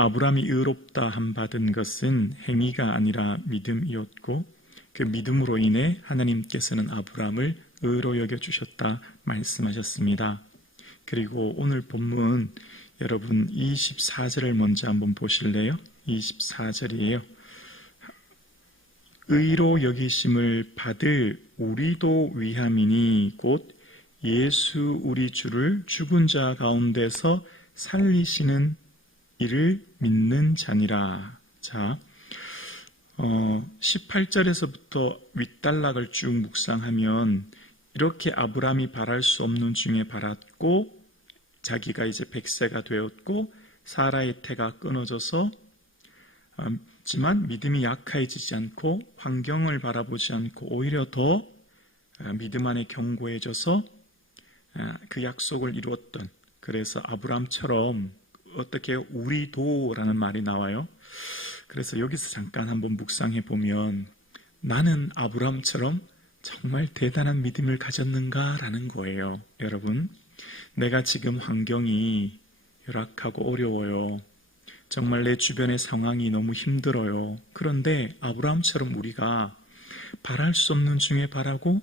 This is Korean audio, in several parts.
아브라함이 의롭다 함 받은 것은 행위가 아니라 믿음이었고 그 믿음으로 인해 하나님께서는 아브라함을 의로 여겨 주셨다 말씀하셨습니다. 그리고 오늘 본문 여러분 24절을 먼저 한번 보실래요? 24절이에요. 의로 여기심을 받을 우리도 위함이니 곧 예수 우리 주를 죽은 자 가운데서 살리시는 이를 믿는 자니라. 자, 어, 18절에서부터 윗단락을 쭉 묵상하면 이렇게 아브라함이 바랄 수 없는 중에 바랐고 자기가 이제 백세가 되었고 사라의 태가 끊어져서 하지만 믿음이 약해지지 않고 환경을 바라보지 않고 오히려 더 믿음 안에 견고해져서 그 약속을 이루었던 그래서 아브라함처럼 어떻게 우리도라는 말이 나와요. 그래서 여기서 잠깐 한번 묵상해 보면 나는 아브라함처럼 정말 대단한 믿음을 가졌는가라는 거예요. 여러분, 내가 지금 환경이 열악하고 어려워요. 정말 내 주변의 상황이 너무 힘들어요. 그런데 아브라함처럼 우리가 바랄 수 없는 중에 바라고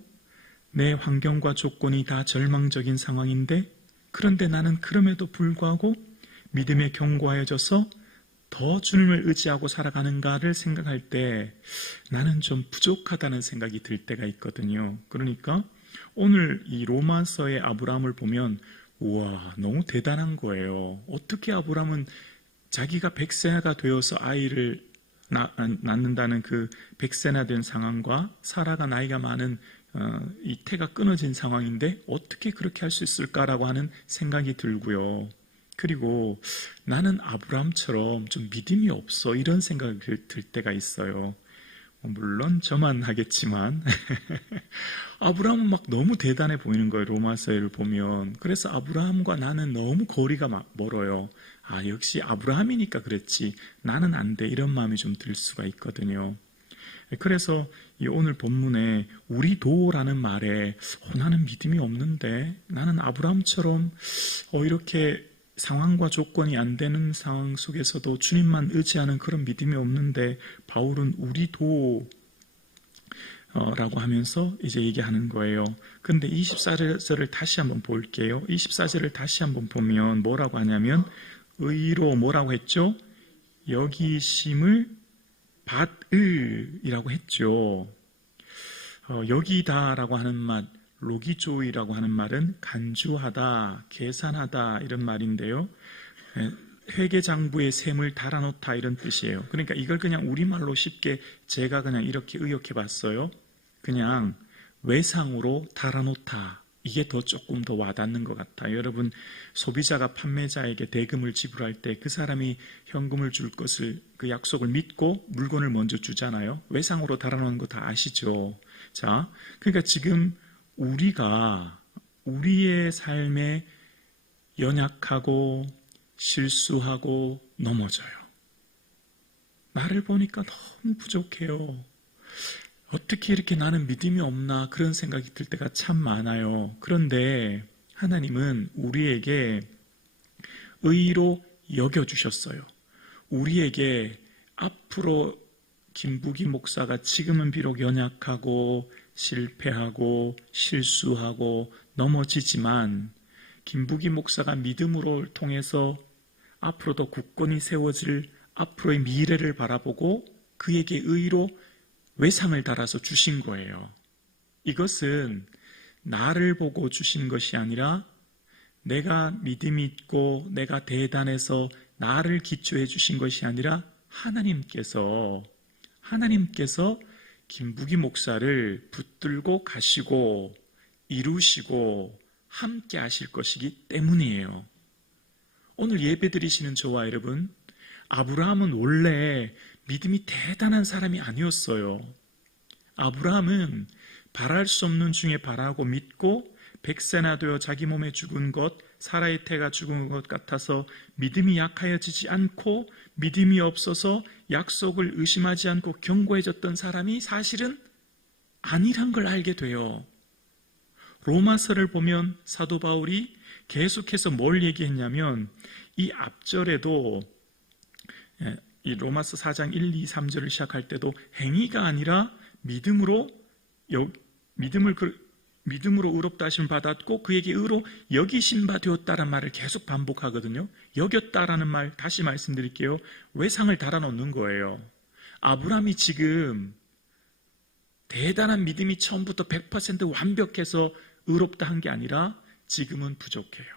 내 환경과 조건이 다 절망적인 상황인데 그런데 나는 그럼에도 불구하고 믿음에 견고해져서 더 주님을 의지하고 살아가는가를 생각할 때 나는 좀 부족하다는 생각이 들 때가 있거든요. 그러니까 오늘 이 로마서의 아브라함을 보면 우와 너무 대단한 거예요. 어떻게 아브라함은 자기가 백세가 되어서 아이를 낳는다는 그 백세나 된 상황과 사라가 나이가 많은 어, 이 태가 끊어진 상황인데 어떻게 그렇게 할 수 있을까라고 하는 생각이 들고요. 그리고 나는 아브라함처럼 좀 믿음이 없어 이런 생각이 들 때가 있어요. 물론 저만 하겠지만 아브라함은 막 너무 대단해 보이는 거예요. 로마서를 보면. 그래서 아브라함과 나는 너무 거리가 막 멀어요. 아, 역시 아브라함이니까 그랬지. 나는 안 돼. 이런 마음이 좀 들 수가 있거든요. 그래서 오늘 본문에 우리 도라는 말에 어, 나는 믿음이 없는데 나는 아브라함처럼 어, 이렇게 상황과 조건이 안 되는 상황 속에서도 주님만 의지하는 그런 믿음이 없는데 바울은 우리도 어, 라고 하면서 이제 얘기하는 거예요. 근데 24절을 다시 한번 볼게요. 24절을 다시 한번 보면 뭐라고 하냐면 의로 뭐라고 했죠? 여기심을 받을이라고 했죠. 어, 여기다라고 하는 말 로기조이라고 하는 말은 간주하다, 계산하다 이런 말인데요. 회계장부에 셈을 달아놓다 이런 뜻이에요. 그러니까 이걸 그냥 우리말로 쉽게 제가 그냥 이렇게 의역해 봤어요. 그냥 외상으로 달아놓다. 이게 더 조금 더 와닿는 것 같아요. 여러분, 소비자가 판매자에게 대금을 지불할 때 그 사람이 현금을 줄 것을 그 약속을 믿고 물건을 먼저 주잖아요. 외상으로 달아놓은 거 다 아시죠? 자, 그러니까 지금 우리가 우리의 삶에 연약하고 실수하고 넘어져요. 나를 보니까 너무 부족해요. 어떻게 이렇게 나는 믿음이 없나 그런 생각이 들 때가 참 많아요. 그런데 하나님은 우리에게 의로 여겨주셨어요. 우리에게 앞으로 김부기 목사가 지금은 비록 연약하고 실패하고 실수하고 넘어지지만 김부기 목사가 믿음으로 통해서 앞으로도 굳건히 세워질 앞으로의 미래를 바라보고 그에게 의로 외상을 달아서 주신 거예요. 이것은 나를 보고 주신 것이 아니라 내가 믿음이 있고 내가 대단해서 나를 기초해 주신 것이 아니라 하나님께서 하나님께서 김부기 목사를 붙들고 가시고 이루시고 함께 하실 것이기 때문이에요. 오늘 예배 드리시는 저와 여러분, 아브라함은 원래 믿음이 대단한 사람이 아니었어요. 아브라함은 바랄 수 없는 중에 바라고 믿고 백세나 되어 자기 몸에 죽은 것, 사라의 태가 죽은 것 같아서 믿음이 약하여지지 않고 믿음이 없어서 약속을 의심하지 않고 견고해졌던 사람이 사실은 아니란 걸 알게 돼요. 로마서를 보면 사도 바울이 계속해서 뭘 얘기했냐면 이 앞절에도 예, 이 로마서 4장 1, 2, 3절을 시작할 때도 행위가 아니라 믿음으로 여- 믿음을 그- 믿음으로 의롭다 하심 받았고 그에게 의로 여기심 바 되었다는 말을 계속 반복하거든요. 여겼다라는 말 다시 말씀드릴게요. 외상을 달아놓는 거예요. 아브라함이 지금 대단한 믿음이 처음부터 100% 완벽해서 의롭다 한 게 아니라 지금은 부족해요.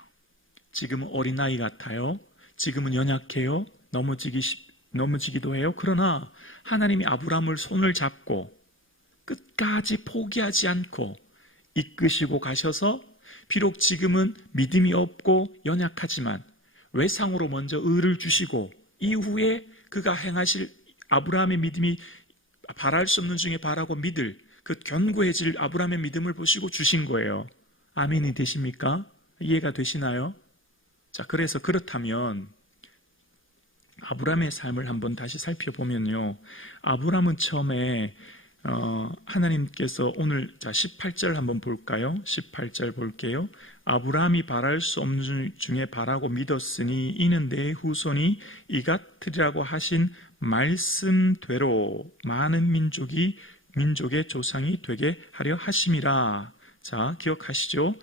지금은 어린아이 같아요. 지금은 연약해요. 넘어지기, 쉽- 넘어지기도 해요. 그러나 하나님이 아브라함을 손을 잡고 끝까지 포기하지 않고 이끄시고 가셔서 비록 지금은 믿음이 없고 연약하지만 외상으로 먼저 의를 주시고 이후에 그가 행하실 아브라함의 믿음이 바랄 수 없는 중에 바라고 믿을 그 견고해질 아브라함의 믿음을 보시고 주신 거예요. 아멘이 되십니까? 이해가 되시나요? 자, 그래서 그렇다면 아브라함의 삶을 한번 다시 살펴보면요. 아브라함은 처음에 어, 하나님께서 오늘 자 18절 한번 볼까요? 18절 볼게요. 아브라함이 바랄 수 없는 중- 중에 바라고 믿었으니 이는 내 후손이 이 같으리라고 하신 말씀대로 많은 민족이 민족의 조상이 되게 하려 하심이라. 자, 기억하시죠?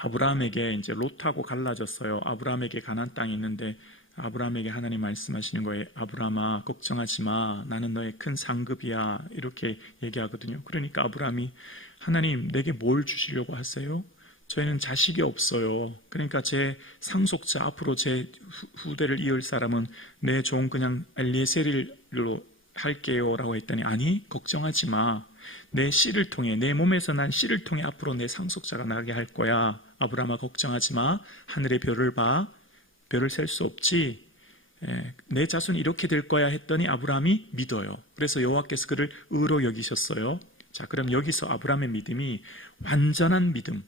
아브라함에게 이제 롯하고 갈라졌어요. 아브라함에게 가난 땅이 있는데 아브라함에게 하나님 말씀하시는 거예요. 아브라함아 걱정하지 마. 나는 너의 큰 상급이야. 이렇게 얘기하거든요. 그러니까 아브라함이 하나님 내게 뭘 주시려고 하세요? 저희는 자식이 없어요. 그러니까 제 상속자 앞으로 제 후- 후대를 이을 사람은 내 종 그냥 엘리에셀로 할게요라고 했더니 아니 걱정하지 마. 내 씨를 통해 내 몸에서 난 씨를 통해 앞으로 내 상속자가 나게 할 거야. 아브라함아 걱정하지 마. 하늘의 별을 봐. 별을 셀 수 없지. 예, 내 자손이 이렇게 될 거야 했더니 아브라함이 믿어요. 그래서 여호와께서 그를 의로 여기셨어요. 자, 그럼 여기서 아브라함의 믿음이 완전한 믿음,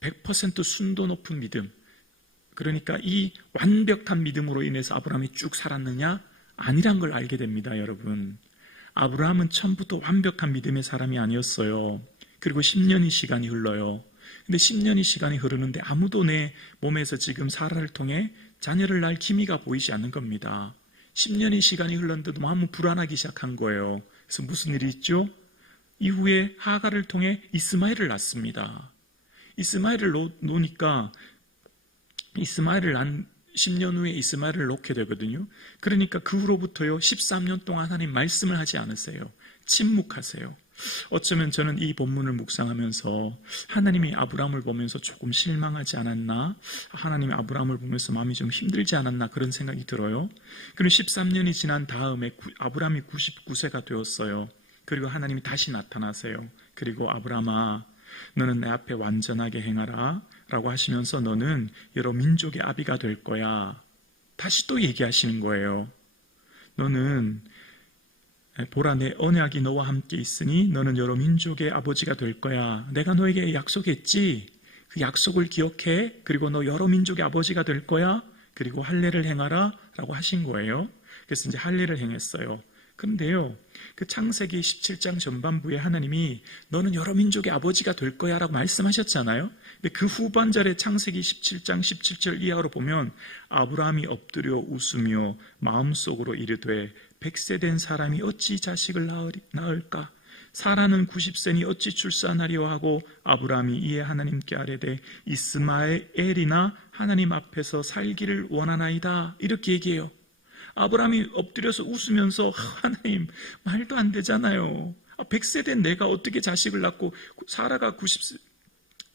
100% 순도 높은 믿음. 그러니까 이 완벽한 믿음으로 인해서 아브라함이 쭉 살았느냐? 아니란 걸 알게 됩니다, 여러분. 아브라함은 처음부터 완벽한 믿음의 사람이 아니었어요. 그리고 10년의 시간이 흘러요. 근데 10년의 시간이 흐르는데 아무도 내 몸에서 지금 사라를 통해 자녀를 낳을 기미가 보이지 않는 겁니다. 10년의 시간이 흘렀는데도 너무 불안하기 시작한 거예요. 그래서 무슨 일이 있죠? 이후에 하가를 통해 이스마엘을 낳습니다. 이스마엘을 놓, 놓으니까 이스마엘을 낳은 10년 후에 이스마엘을 놓게 되거든요. 그러니까 그 후로부터요, 13년 동안 하나님 말씀을 하지 않으세요. 침묵하세요. 어쩌면 저는 이 본문을 묵상하면서 하나님이 아브라함을 보면서 조금 실망하지 않았나? 하나님이 아브라함을 보면서 마음이 좀 힘들지 않았나? 그런 생각이 들어요. 그리고 13년이 지난 다음에 구- 아브라함이 99세가 되었어요. 그리고 하나님이 다시 나타나세요. 그리고 아브라함아, 너는 내 앞에 완전하게 행하라. 라고 하시면서 너는 여러 민족의 아비가 될 거야. 다시 또 얘기하시는 거예요. 너는 보라 내 언약이 너와 함께 있으니 너는 여러 민족의 아버지가 될 거야. 내가 너에게 약속했지. 그 약속을 기억해. 그리고 너 여러 민족의 아버지가 될 거야. 그리고 할례를 행하라. 라고 하신 거예요. 그래서 이제 할례를 행했어요. 근데요, 그 창세기 17장 전반부에 하나님이 너는 여러 민족의 아버지가 될 거야 라고 말씀하셨잖아요. 근데 그 후반절에 창세기 17장 17절 이하로 보면 아브라함이 엎드려 웃으며 마음속으로 이르되 백세 된 사람이 어찌 자식을 낳을까? 사라는 90세니 어찌 출산하리오 하고 아브라함이 이에 하나님께 아뢰되 이스마엘이나 하나님 앞에서 살기를 원하나이다 이렇게 얘기해요. 아브라함이 엎드려서 웃으면서 하나님 말도 안 되잖아요. 100세 된 내가 어떻게 자식을 낳고 사라가 90세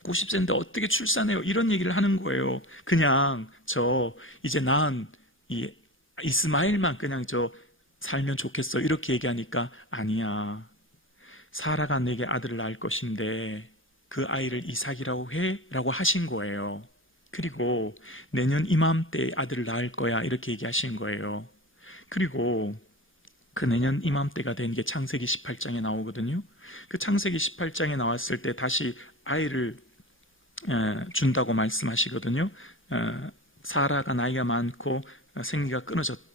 90세인데 어떻게 출산해요? 이런 얘기를 하는 거예요. 그냥 저 이제 낳은 이 이스마엘만 그냥 저 살면 좋겠어. 이렇게 얘기하니까 아니야. 사라가 내게 아들을 낳을 것인데 그 아이를 이삭이라고 해? 라고 하신 거예요. 그리고 내년 이맘때에 아들을 낳을 거야. 이렇게 얘기하신 거예요. 그리고 그 내년 이맘때가 된 게 창세기 18장에 나오거든요. 그 창세기 18장에 나왔을 때 다시 아이를 에, 준다고 말씀하시거든요. 에, 사라가 나이가 많고 어, 생기가 끊어졌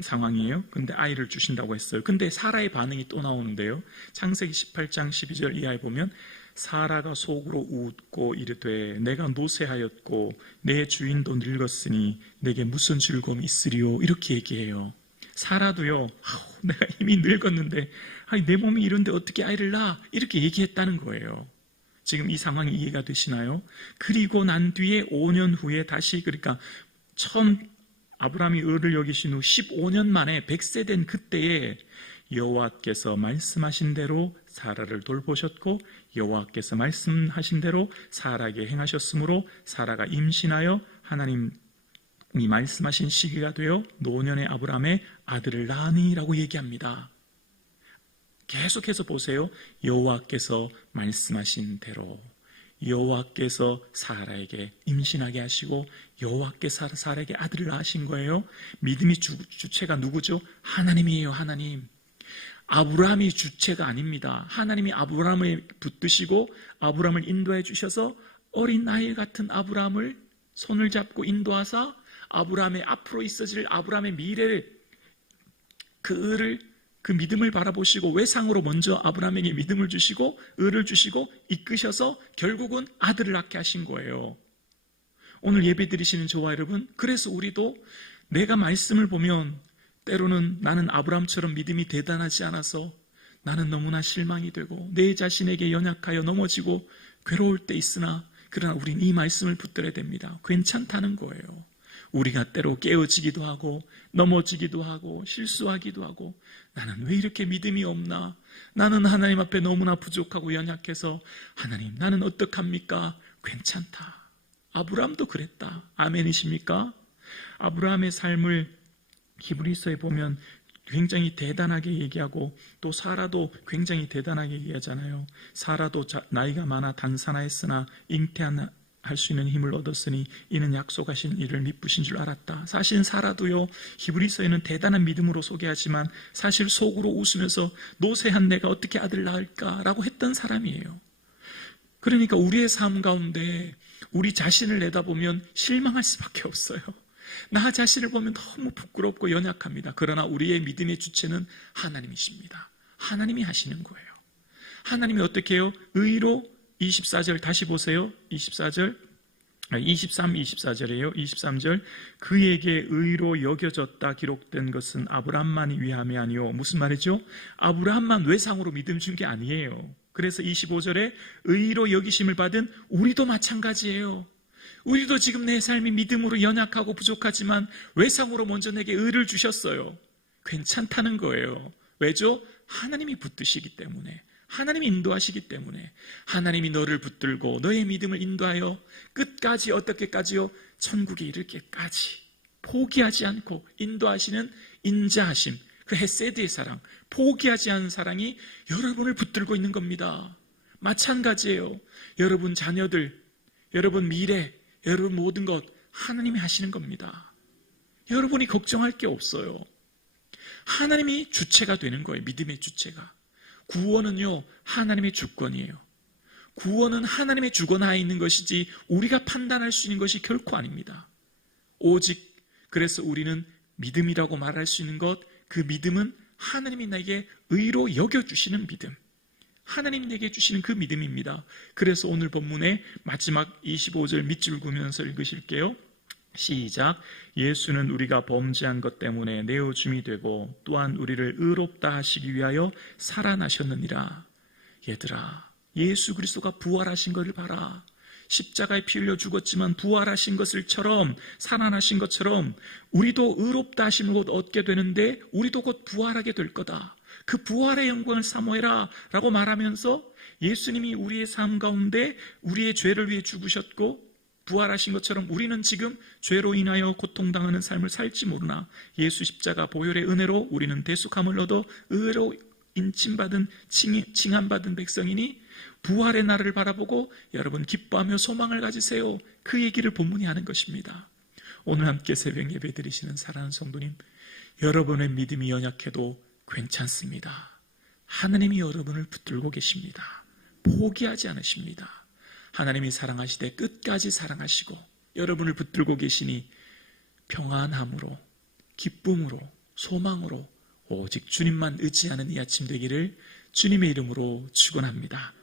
상황이에요. 근데 아이를 주신다고 했어요. 근데 사라의 반응이 또 나오는데요. 창세기 18장 12절 이하에 보면 사라가 속으로 웃고 이르되 내가 노쇠하였고 내 주인도 늙었으니 내게 무슨 즐거움이 있으리요 이렇게 얘기해요. 사라도요. 아우, 내가 이미 늙었는데 아니, 내 몸이 이런데 어떻게 아이를 낳아? 이렇게 얘기했다는 거예요. 지금 이 상황이 이해가 되시나요? 그리고 난 뒤에 5년 후에 다시 그러니까 처음 아브라함이 을을 여기신 후 15년 만에 100세 된 그때에 여호와께서 말씀하신 대로 사라를 돌보셨고 여호와께서 말씀하신 대로 사라에게 행하셨으므로 사라가 임신하여 하나님이 말씀하신 시기가 되어 노년의 아브라함의 아들을 낳으니라고 얘기합니다. 계속해서 보세요. 여호와께서 말씀하신 대로 여호와께서 사라에게 임신하게 하시고 여호와께서 사라에게 아들을 낳으신 거예요. 믿음이 주, 주체가 누구죠? 하나님이에요. 하나님. 아브라함이 주체가 아닙니다. 하나님이 아브라함을 붙드시고 아브라함을 인도해 주셔서 어린 나이 같은 아브라함을 손을 잡고 인도하사 아브라함의 앞으로 있어질 아브라함의 미래를 그 을을 그 믿음을 바라보시고 외상으로 먼저 아브라함에게 믿음을 주시고 을을 주시고 이끄셔서 결국은 아들을 낳게 하신 거예요. 오늘 예배 드리시는 저와 여러분, 그래서 우리도 내가 말씀을 보면 때로는 나는 아브라함처럼 믿음이 대단하지 않아서 나는 너무나 실망이 되고 내 자신에게 연약하여 넘어지고 괴로울 때 있으나 그러나 우린 이 말씀을 붙들어야 됩니다. 괜찮다는 거예요. 우리가 때로 깨어지기도 하고 넘어지기도 하고 실수하기도 하고 나는 왜 이렇게 믿음이 없나? 나는 하나님 앞에 너무나 부족하고 연약해서 하나님 나는 어떡합니까? 괜찮다. 아브라함도 그랬다. 아멘이십니까? 아브라함의 삶을 히브리서에 보면 굉장히 대단하게 얘기하고 또 사라도 굉장히 대단하게 얘기하잖아요. 사라도 나이가 많아 단산하였으나 잉태한 할 수 있는 힘을 얻었으니 이는 약속하신 이를 미쁘신 줄 알았다. 사실 사라도요 히브리서에는 대단한 믿음으로 소개하지만 사실 속으로 웃으면서 노쇠한 내가 어떻게 아들 낳을까라고 했던 사람이에요. 그러니까 우리의 삶 가운데 우리 자신을 내다보면 실망할 수밖에 없어요. 나 자신을 보면 너무 부끄럽고 연약합니다. 그러나 우리의 믿음의 주체는 하나님이십니다. 하나님이 하시는 거예요. 하나님이 어떻게 해요? 의로 24절 다시 보세요. 24절. 23, 24절이에요. 23절. 그에게 의로 여겨졌다 기록된 것은 아브라함만이 위함이 아니요. 무슨 말이죠? 아브라함만 외상으로 믿음 준 게 아니에요. 그래서 25절에 의로 여기심을 받은 우리도 마찬가지예요. 우리도 지금 내 삶이 믿음으로 연약하고 부족하지만 외상으로 먼저 내게 의를 주셨어요. 괜찮다는 거예요. 왜죠? 하나님이 붙드시기 때문에. 하나님이 인도하시기 때문에 하나님이 너를 붙들고 너의 믿음을 인도하여 끝까지 어떻게까지요? 천국에 이르게까지 포기하지 않고 인도하시는 인자하심, 그 헤세드의 사랑, 포기하지 않은 사랑이 여러분을 붙들고 있는 겁니다. 마찬가지예요. 여러분 자녀들, 여러분 미래, 여러분 모든 것 하나님이 하시는 겁니다. 여러분이 걱정할 게 없어요. 하나님이 주체가 되는 거예요. 믿음의 주체가. 구원은요, 하나님의 주권이에요. 구원은 하나님의 주권 하에 있는 것이지 우리가 판단할 수 있는 것이 결코 아닙니다. 오직 그래서 우리는 믿음이라고 말할 수 있는 것, 그 믿음은 하나님이 나에게 의로 여겨주시는 믿음. 하나님 내게 주시는 그 믿음입니다. 그래서 오늘 본문의 마지막 25절 밑줄 그으면서 읽으실게요. 시작. 예수는 우리가 범죄한 것 때문에 내어줌이 되고 또한 우리를 의롭다 하시기 위하여 살아나셨느니라. 얘들아, 예수 그리스도가 부활하신 것을 봐라. 십자가에 피 흘려 죽었지만 부활하신 것을처럼 살아나신 것처럼 우리도 의롭다 하심을 곧 얻게 되는데 우리도 곧 부활하게 될 거다. 그 부활의 영광을 사모해라 라고 말하면서 예수님이 우리의 삶 가운데 우리의 죄를 위해 죽으셨고 부활하신 것처럼 우리는 지금 죄로 인하여 고통당하는 삶을 살지 모르나 예수 십자가 보혈의 은혜로 우리는 대속함을 얻어 의로 인침받은 칭함받은 백성이니 부활의 날을 바라보고 여러분 기뻐하며 소망을 가지세요. 그 얘기를 본문이 하는 것입니다. 오늘 함께 새벽 예배 드리시는 사랑하는 성도님, 여러분의 믿음이 연약해도 괜찮습니다. 하나님이 여러분을 붙들고 계십니다. 포기하지 않으십니다. 하나님이 사랑하시되 끝까지 사랑하시고 여러분을 붙들고 계시니 평안함으로 기쁨으로 소망으로 오직 주님만 의지하는 이 아침 되기를 주님의 이름으로 축원합니다.